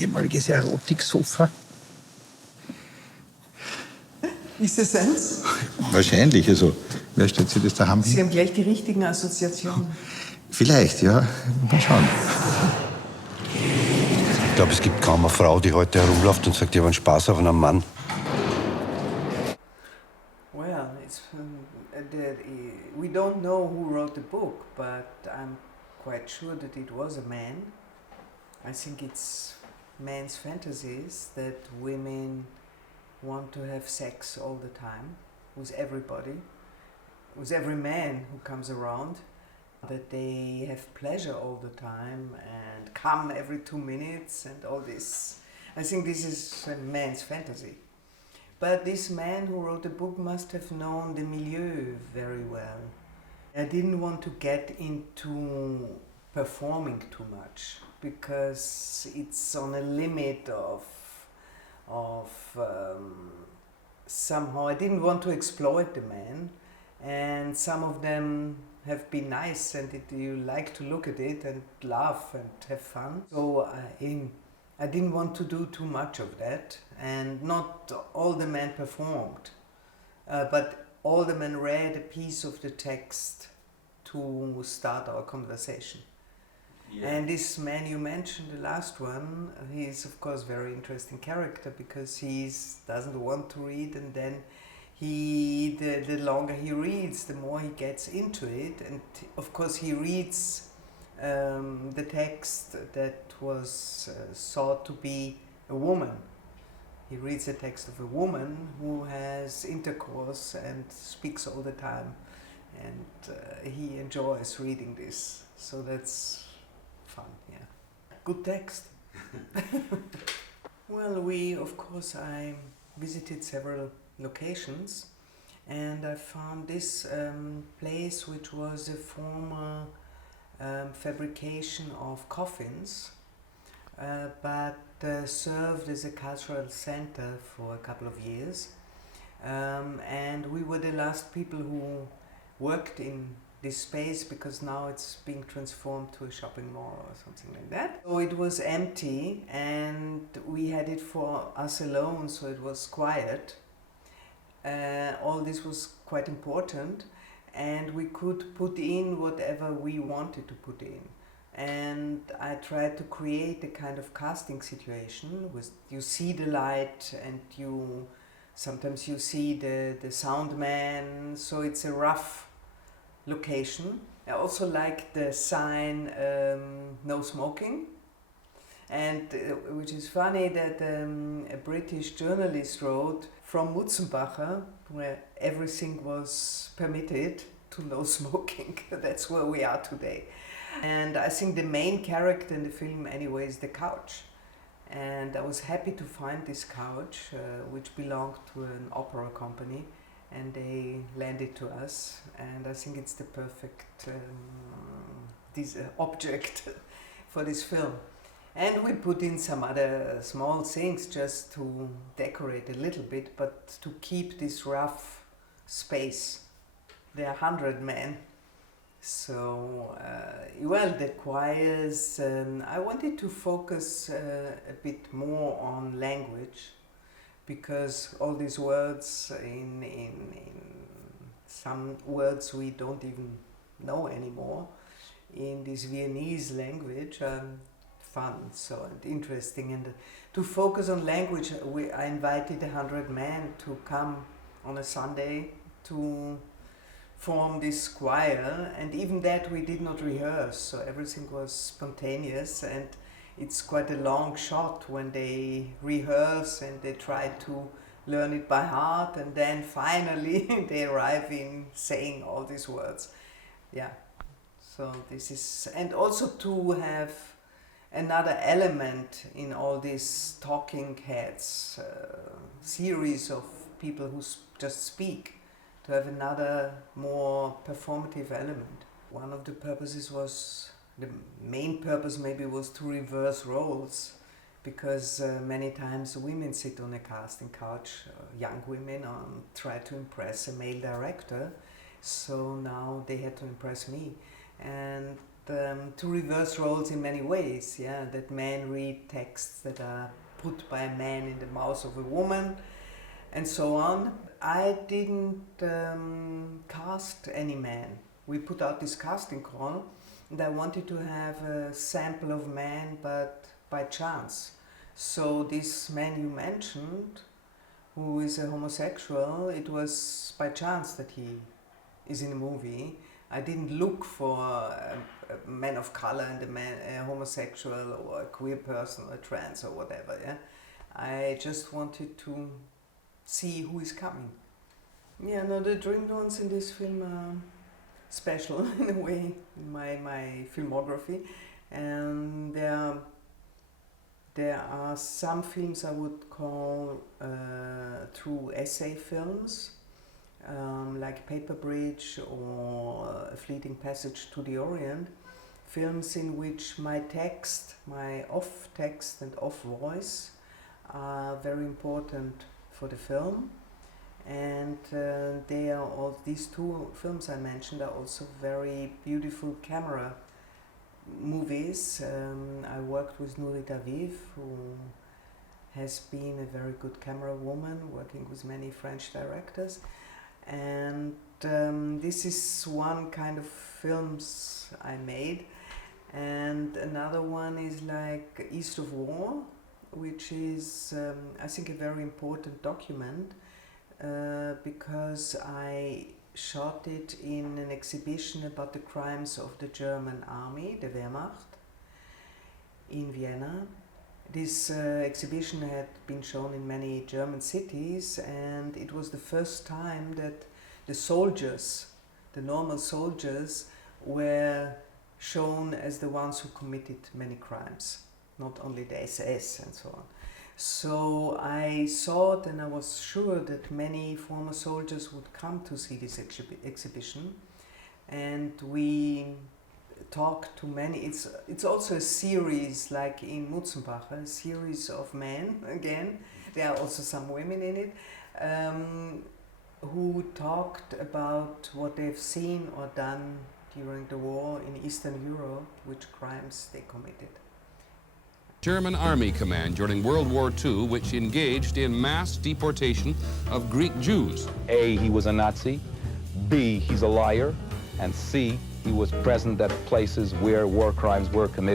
ehemaliges Erotiksofa. Ist es eins? Wahrscheinlich, also wer stellt sich das daheim hin? Sie haben gleich die richtigen Assoziationen. Vielleicht, ja. Mal schauen. Ich glaube, es gibt kaum eine Frau, die heute herumläuft und sagt, ich habe einen Spaß auf einem Mann. Well, we don't know who wrote the book, but I'm quite sure that it was a man. I think it's men's fantasies that women want to have sex all the time with everybody, with every man who comes around, that they have pleasure all the time and come every 2 minutes and all this. I think this is a man's fantasy. But this man who wrote the book must have known the milieu very well. I didn't want to get into performing too much because it's on a limit of somehow I didn't want to exploit the men, and some of them have been nice and you like to look at it and laugh and have fun. So I didn't want to do too much of that, and not all the men performed, but all the men read a piece of the text to start our conversation. Yeah. And this man you mentioned, the last one, he is of course very interesting character because he doesn't want to read, and then the longer he reads, the more he gets into it, and of course he reads the text that was thought to be a woman. He reads the text of a woman who has intercourse and speaks all the time, and he enjoys reading this. So that's fun, yeah. Good text. Well, I visited several locations, and I found this place which was a former fabrication of coffins, but served as a cultural center for a couple of years, and we were the last people who worked in this space because now it's being transformed to a shopping mall or something like that. So it was empty and we had it for us alone, so it was quiet. All this was quite important, and we could put in whatever we wanted to put in. And I tried to create a kind of casting situation with you see the light and sometimes you see the sound man, so it's a rough location. I also like the sign no smoking, and which is funny that a British journalist wrote from Mutzenbacher, where everything was permitted, to no smoking. That's where we are today. And I think the main character in the film anyway is the couch. And I was happy to find this couch, which belonged to an opera company, and they lent it to us. And I think it's the perfect object for this film. And we put in some other small things just to decorate a little bit, but to keep this rough space. There are 100 men. So, the choirs, I wanted to focus a bit more on language, because all these words, in some words we don't even know anymore, in this Viennese language, fun, so interesting. And to focus on language, I invited 100 men to come on a Sunday to form this choir, and even that we did not rehearse, so everything was spontaneous, and it's quite a long shot when they rehearse and they try to learn it by heart, and then finally they arrive in saying all these words. Yeah, so this is, and also to have another element in all these talking heads, series of people who just speak, to have another more performative element. One of the purposes was, the main purpose maybe was to reverse roles, because many times women sit on a casting couch, young women, and try to impress a male director, so now they had to impress me. And to reverse roles in many ways, yeah, that men read texts that are put by a man in the mouth of a woman, and so on. I didn't cast any man. We put out this casting call, and I wanted to have a sample of men, but by chance. So this man you mentioned, who is a homosexual, it was by chance that he is in a movie. I didn't look for a man of color and a homosexual or a queer person or a trans or whatever. Yeah, I just wanted to see who is coming. Yeah, no, the dream dance in this film are special in a way in my filmography, and there are some films I would call true essay films. Like Paper Bridge or A Fleeting Passage to the Orient, films in which my text, my off text and off voice are very important for the film, and they are all, these two films I mentioned are also very beautiful camera movies. I worked with Nurit Aviv, who has been a very good camera woman, working with many French directors. And this is one kind of films I made, and another one is like East of War, which is I think a very important document because I shot it in an exhibition about the crimes of the German army, the Wehrmacht, in Vienna. This exhibition had been shown in many German cities, and it was the first time that the soldiers, the normal soldiers, were shown as the ones who committed many crimes, not only the SS and so on. So I thought, and I was sure that many former soldiers would come to see this exhibition, and we talk to many. It's also a series, like in Mutzenbacher, a series of men. Again, there are also some women in it, who talked about what they've seen or done during the war in Eastern Europe, which crimes they committed. German Army Command during World War II, which engaged in mass deportation of Greek Jews. A, he was a Nazi. B, he's a liar. And C, he was present at places where war crimes were committed.